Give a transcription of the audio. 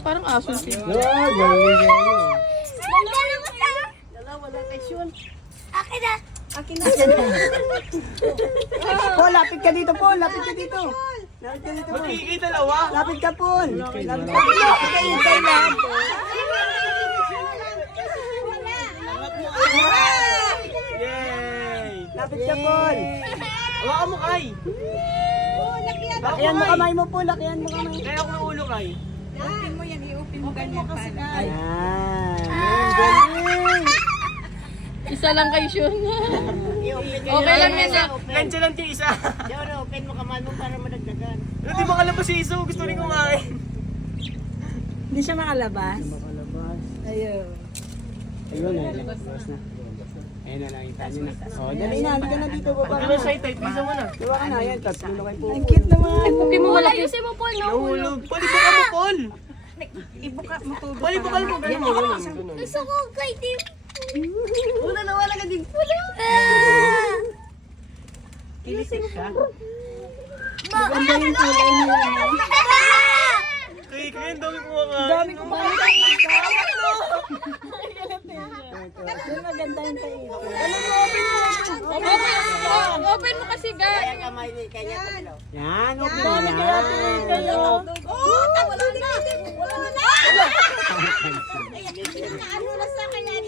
Parang aso siya. Galing kayo. Dalawa lang kay Shun. Akin na. Akin na. Paul, lapit ka dito, Paul. Lapit ka dito. Lapit ka dito, Paul. Magkikita dalawa. Lapit ka, Paul. Lapit ka dito. Hintay lang. Yay! Lapit ka, Paul. Hawakan mo, Kay. Lakihan mo kamay mo, Paul. Lakihan mo kamay. Kaya ako ng ulo, Kay. Ayan. Galing. Isa lang kay Shun. Okay lang yan. Nandiyan lang yung isa. Open mo kamay mo para madagdagan. Hindi makalabas si Iso. Gusto rin kumain. Hindi siya makalabas. Makalabas. Ayun. Ayun na, labas na. Ayun na, nakita nyo na. Oh, Dali na, hindi ka na dito. Baba Pag ka ano na. siya, tight visa mo na. Diba ka na, yan. Tatlo kayo po. Ang cute naman. Ay, puki mo malaki. Ayusin mo, Paul. Nahulog. Palibukan mo, Paul. Ibuka mo to. Palibukan mo. Ganun mo, ganun. Gusto ko kay Tim. Una nawala ka din. Kilisik ka. Maganda yung kulay niya. Kay, kaya ang dami kumakain. Dami ko makakita. Maganda yung tayo. Open mo kasi, guys. Yan, okay na. Kayo. Oo, wala na. Wala na. Ano na sa kanya?